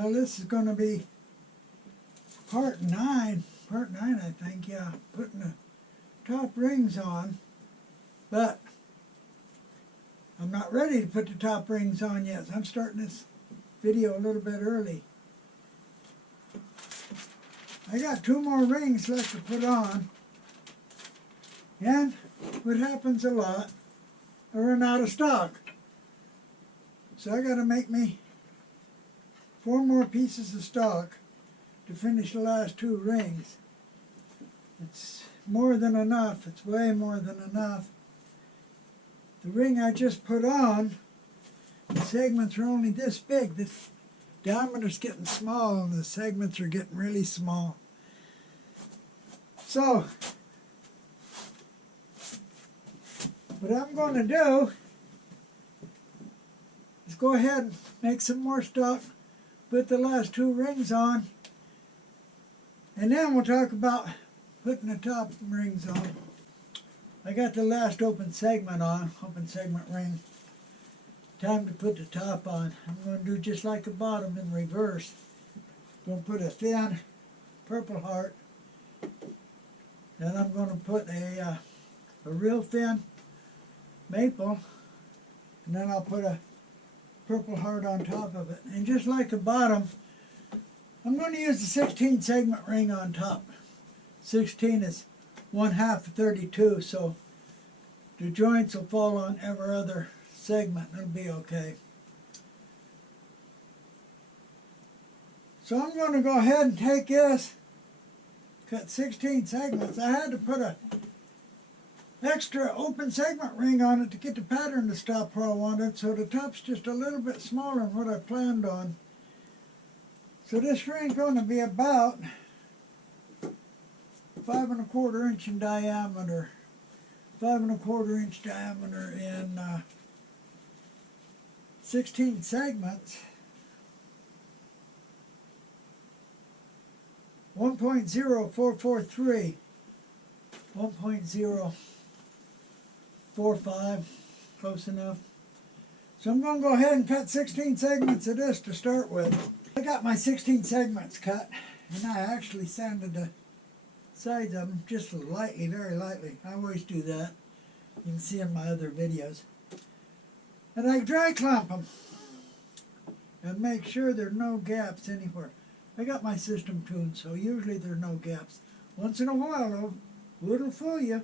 Well, this is going to be part 9, I think, yeah, putting the top rings on, but I'm not ready to put the top rings on yet. So I'm starting this video a little bit early. I got 2 more rings left to put on, and what happens a lot, I run out of stock. So I got to make me 4 more pieces of stock to finish the last 2 rings. It's more than enough. It's way more than enough. The ring I just put on, the segments are only this big. The diameter's getting small and the segments are getting really small. So, what I'm going to do is go ahead and make some more stock, put the last 2 rings on, and then we'll talk about putting the top rings on. I got the last open segment on, open segment ring. Time to put the top on. I'm going to do just like the bottom in reverse. I'm going to put a thin purple heart. Then I'm going to put a real thin maple. And then I'll put a purple heart on top of it. And just like the bottom, I'm going to use the 16 segment ring on top. 16 is 1/2 of 32, so the joints will fall on every other segment. It'll be okay. So I'm going to go ahead and take this, cut 16 segments. I had to put a extra open segment ring on it to get the pattern to stop where I wanted, so the top's just a little bit smaller than what I planned on. So this ring's going to be about 5 1/4 inch in diameter. 5 1/4 inch diameter in 16 segments. 1.0443. 1.045, close enough. So I'm going to go ahead and cut 16 segments of this to start with. I got my 16 segments cut, and I actually sanded the sides of them just lightly, very lightly. I always do that. You can see in my other videos. And I dry clamp them and make sure there are no gaps anywhere. I got my system tuned, so usually there are no gaps. Once in a while, though, wood will fool you.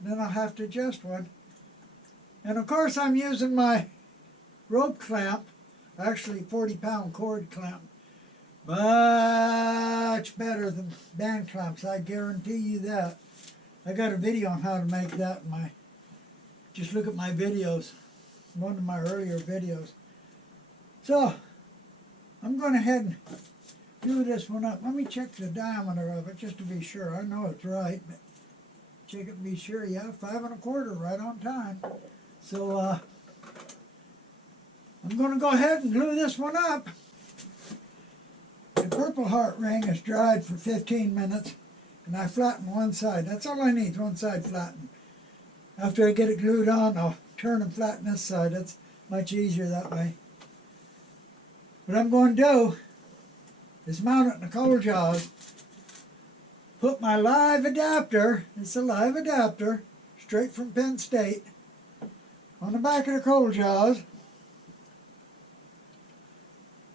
Then I'll have to adjust one. And of course I'm using my rope clamp, actually 40-pound cord clamp. Much better than band clamps, I guarantee you that. I got a video on how to make that in my, just look at my videos, one of my earlier videos. So, I'm going ahead and do this one up. Let me check the diameter of it just to be sure. I know it's right, but check it and be sure. Yeah, 5 1/4, right on time. So, I'm going to go ahead and glue this one up. The purple heart ring is dried for 15 minutes, and I flatten one side. That's all I need, one side flattened. After I get it glued on, I'll turn and flatten this side. That's much easier that way. What I'm going to do is mount it in the coal jaws, put my live adapter, it's a live adapter, straight from Penn State, on the back of the coal jaws.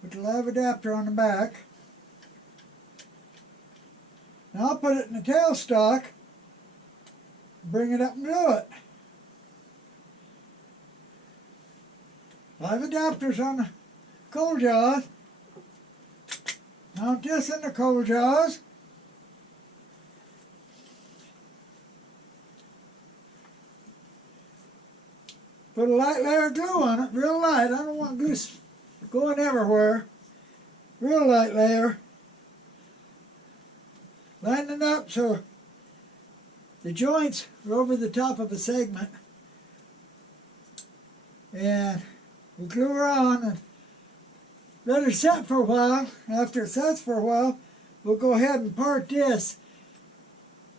Put the live adapter on the back. Now I'll put it in the tailstock, bring it up and glue it. Live adapters on the coal jaws. Mount this in the coal jaws. Put a light layer of glue on it, real light. I don't want glue going everywhere. Real light layer. Line it up so the joints are over the top of the segment. And we'll glue her on and let her set for a while. After it sets for a while, we'll go ahead and part this.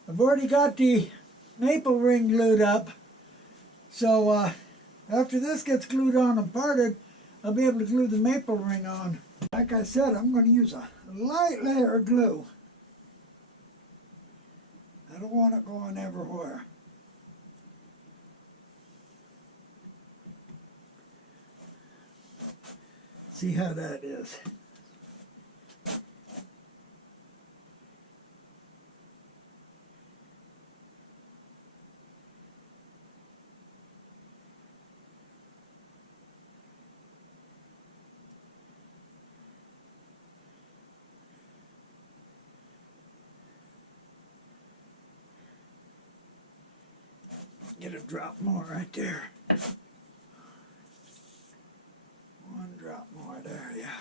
I've already got the maple ring glued up. So after this gets glued on and parted, I'll be able to glue the maple ring on. Like I said, I'm going to use a light layer of glue. I don't want it going everywhere. See how that is. Get a drop more right there. One drop more there, yeah.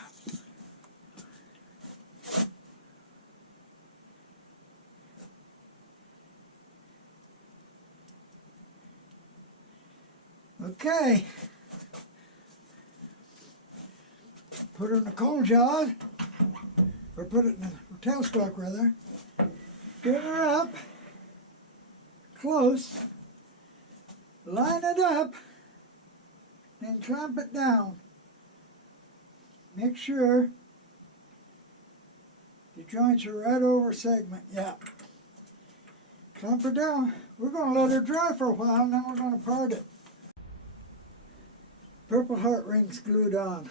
Okay. Put her in the coal jar, or put it in the tailstock rather. Get her up close. Line it up and clamp it down. Make sure the joints are right over segment. Yeah. Clamp her down. We're going to let her dry for a while and then we're going to part it. Purple heart ring's glued on.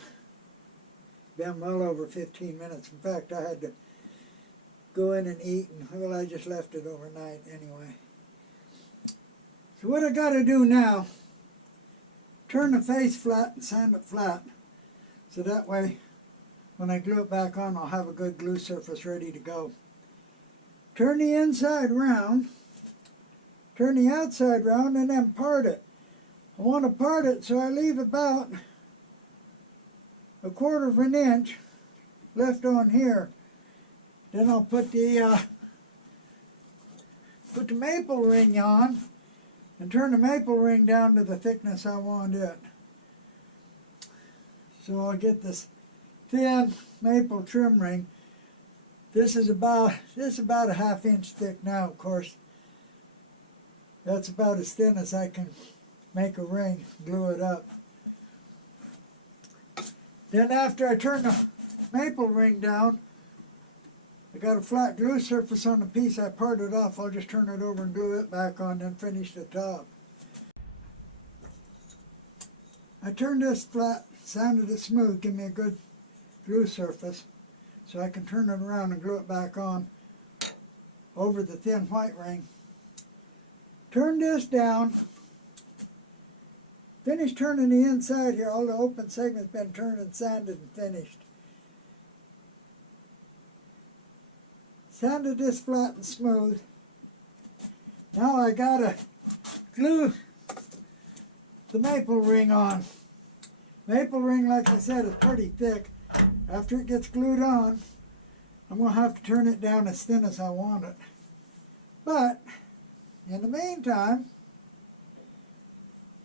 Been well over 15 minutes. In fact, I had to go in and eat, and well, I just left it overnight anyway. So what I got to do now, turn the face flat and sand it flat. So that way, when I glue it back on, I'll have a good glue surface ready to go. Turn the inside round, turn the outside round, and then part it. I want to part it so I leave about 1/4 of an inch left on here. Then I'll put the maple ring on and turn the maple ring down to the thickness I want it. So I'll get this thin maple trim ring. This is about a 1/2 inch thick now, of course. That's about as thin as I can make a ring, glue it up. Then after I turn the maple ring down, I got a flat glue surface on the piece I parted off. I'll just turn it over and glue it back on, then finish the top. I turned this flat, sanded it smooth, give me a good glue surface, so I can turn it around and glue it back on over the thin white ring. Turn this down. Finish turning the inside here. All the open segments been turned and sanded and finished. Sanded this flat and smooth. Now I gotta glue the maple ring on. Maple ring, like I said, is pretty thick. After it gets glued on, I'm gonna have to turn it down as thin as I want it. But in the meantime,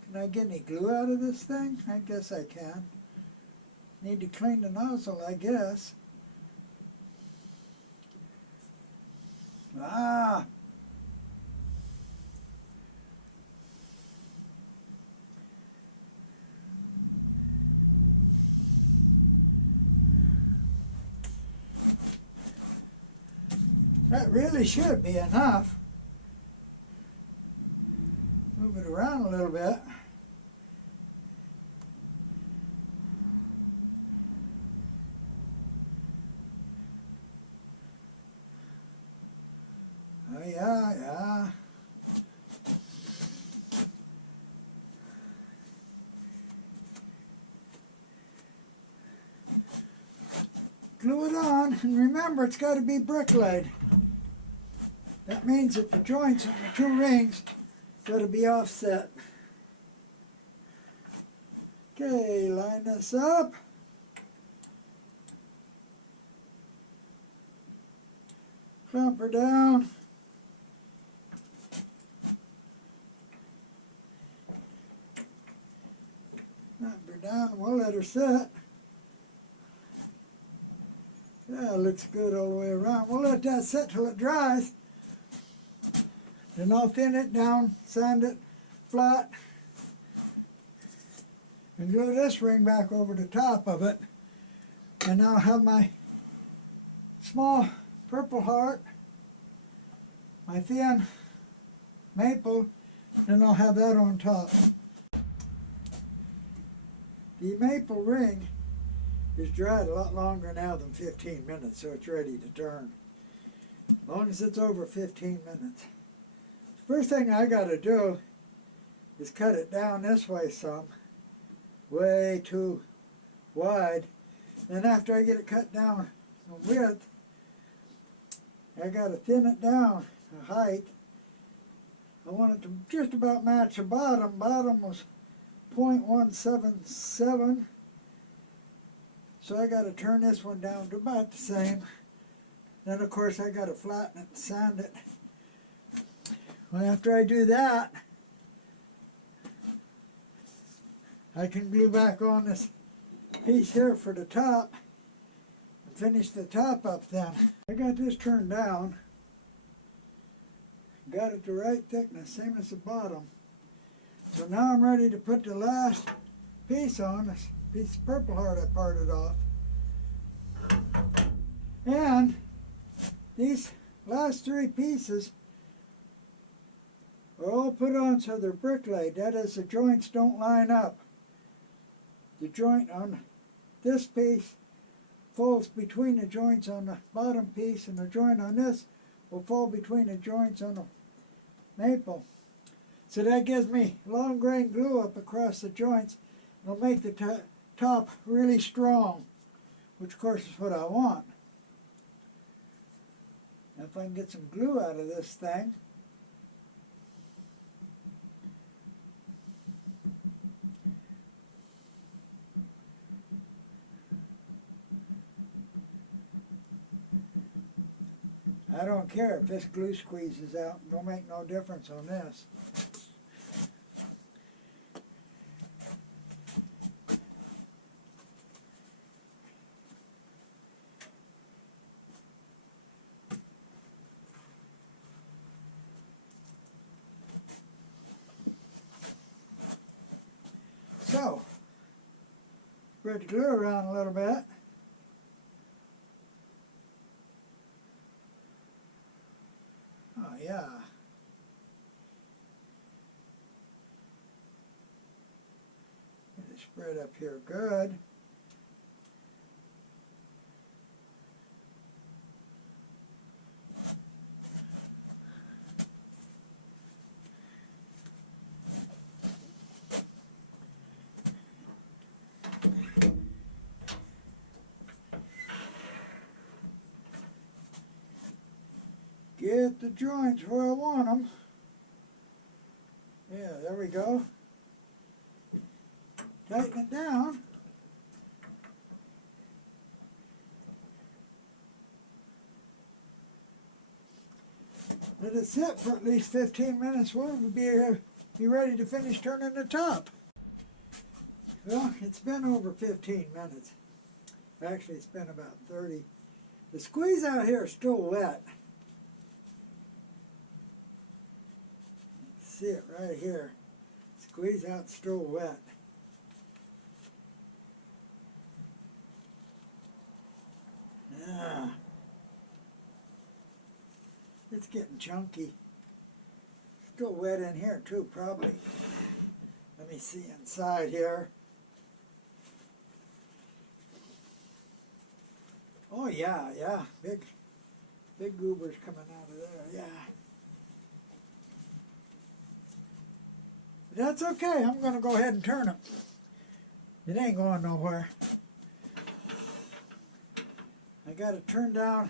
can I get any glue out of this thing? I guess I can. Need to clean the nozzle, I guess. Ah! That really should be enough. Move it around a little bit. Oh yeah, yeah. Glue it on, and remember it's got to be brick laid. That means that the joints on the 2 rings got to be offset. Okay, line this up. Clamp her down. Clamp her down, we'll let her set. Yeah, it looks good all the way around. We'll let that set till it dries. Then I'll thin it down, sand it flat, and glue this ring back over the top of it. And I'll have my small purple heart, my thin maple, and I'll have that on top. The maple ring is dried a lot longer now than 15 minutes, so it's ready to turn. As long as it's over 15 minutes. First thing I got to do is cut it down this way some, way too wide. Then after I get it cut down the width, I got to thin it down the height. I want it to just about match the bottom. Bottom was 0.177. So I got to turn this one down to about the same. Then of course I got to flatten it and sand it. Well, after I do that, I can glue back on this piece here for the top and finish the top up then. I got this turned down. Got it the right thickness, same as the bottom. So now I'm ready to put the last piece on, this piece of purple heart I parted off. And these last three pieces are all put on so they're brick laid. That is, the joints don't line up. The joint on this piece falls between the joints on the bottom piece, and the joint on this will fall between the joints on the maple. So that gives me long grain glue up across the joints. It'll make the top really strong, which of course is what I want. Now if I can get some glue out of this thing. I don't care if this glue squeezes out. It don't make no difference on this. So, spread the glue around a little bit. Oh yeah. Get it spread up here good. Get the joints where I want them. Yeah, there we go. Tighten it down. Let it sit for at least 15 minutes. We'll be ready to finish turning the top. Well, it's been over 15 minutes. Actually, it's been about 30. The squeeze out here is still wet. See it right here. Squeeze out still wet. Yeah. It's getting chunky. Still wet in here too, probably. Let me see inside here. Oh yeah, yeah. Big goobers coming out of there, yeah. That's okay. I'm going to go ahead and turn them. It ain't going nowhere. I got to turn the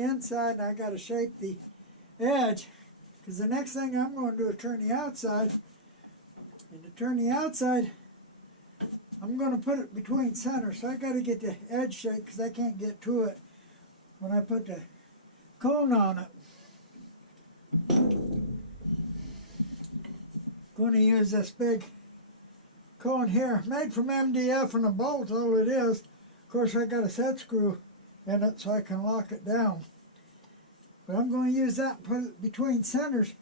inside, and I got to shape the edge, because the next thing I'm going to do is turn the outside. And to turn the outside, I'm going to put it between centers. So I got to get the edge shaped, because I can't get to it when I put the cone on it. Going to use this big cone here, made from MDF and a bolt, all it is. Of course, I got a set screw in it so I can lock it down. But I'm going to use that and put it between centers.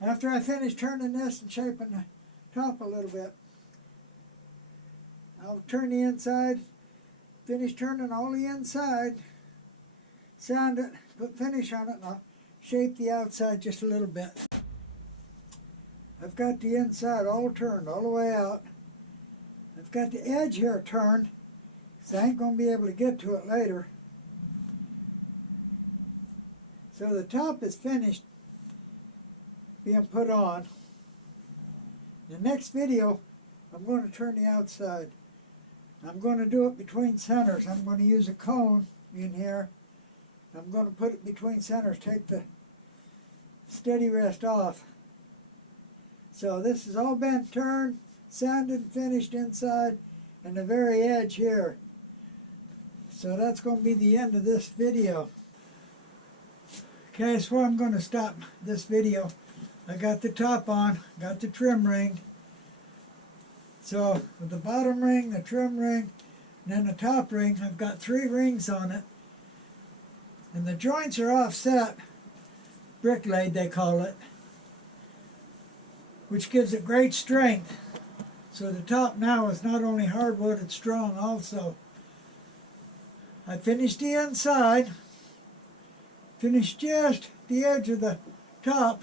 After I finish turning this and shaping the top a little bit, I'll turn the inside, finish turning all the inside, sand it, put finish on it, and I'll shape the outside just a little bit. I've got the inside all turned all the way out. I've got the edge here turned, because I ain't going to be able to get to it later. So the top is finished being put on. The next video, I'm going to turn the outside. I'm going to do it between centers. I'm going to use a cone in here. I'm going to put it between centers, take the steady rest off. So this has all been turned, sanded, and finished inside, and the very edge here. So that's going to be the end of this video. Okay, so I'm going to stop this video. I got the top on, got the trim ring. So with the bottom ring, the trim ring, and then the top ring, I've got 3 rings on it. And the joints are offset, brick laid they call it, which gives it great strength. So the top now is not only hardwood, it's strong also. I finished the inside, finished just the edge of the top.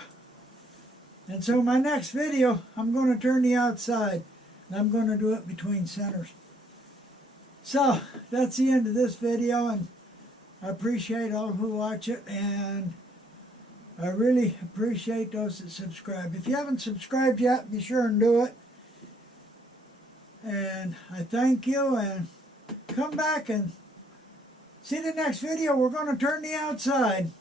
And so my next video, I'm going to turn the outside. And I'm going to do it between centers. So that's the end of this video, and I appreciate all who watch it, and I really appreciate those that subscribe. If you haven't subscribed yet, be sure and do it. And I thank you, and come back and see the next video. We're going to turn the outside.